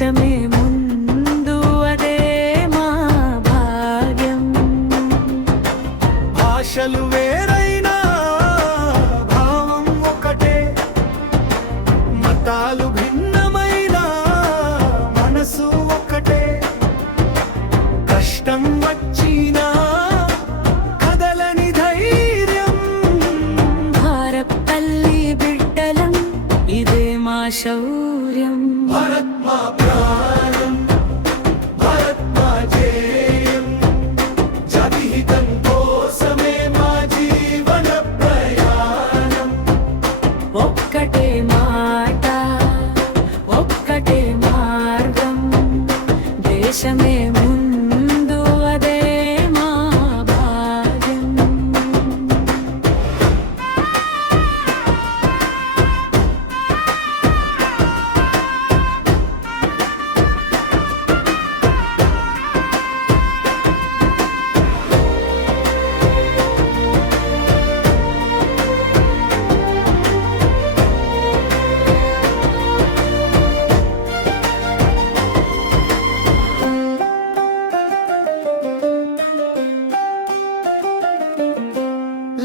దేశమే ముందు అదే మా భాగ్యం. భాషలు వేరైనా భావం ఒకటే, మతాలు భిన్నమైన మనసు ఒకటే. కష్టం వచ్చినా కదలని ధైర్యం, భారత్ పల్లి బిడ్డలం ఇదే మా శౌర్యం. భారత్ మా ప్రాణం, భారత్ మా జేయం, జాతి హితం కోసమే మా జీవన ప్రయాణం. ఒక్కటే మాట ఒక్కటే మార్గం, దేశమే ముందు అదే మా భాగ్యం.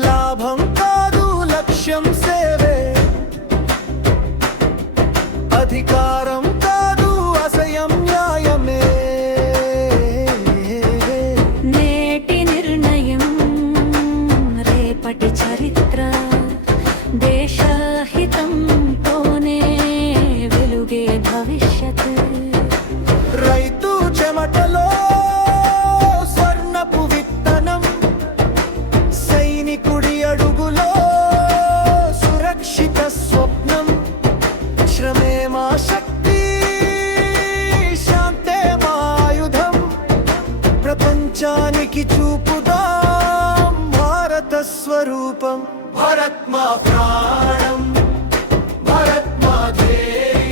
లాభం కాదు లక్ష్యం సేవే, అధికారం కాదు అసయం న్యాయమే. నేటి నిర్ణయం రేపటి చరిత్ర, దేశహితంతోనే వెలుగే భవిష్యత్. రైతు చెమటలో స్వర్ణపు విత్తనం, సైనికుడి అడుగులో సురక్షిత స్వప్నం. శ్రమే మా శక్తి, శాంతే మా ఆయుధం. ప్రపంచానికి చూపుదాం భారత స్వరూపం. భారత్ మా ప్రాణం, భారత్ మా ధ్యేయం.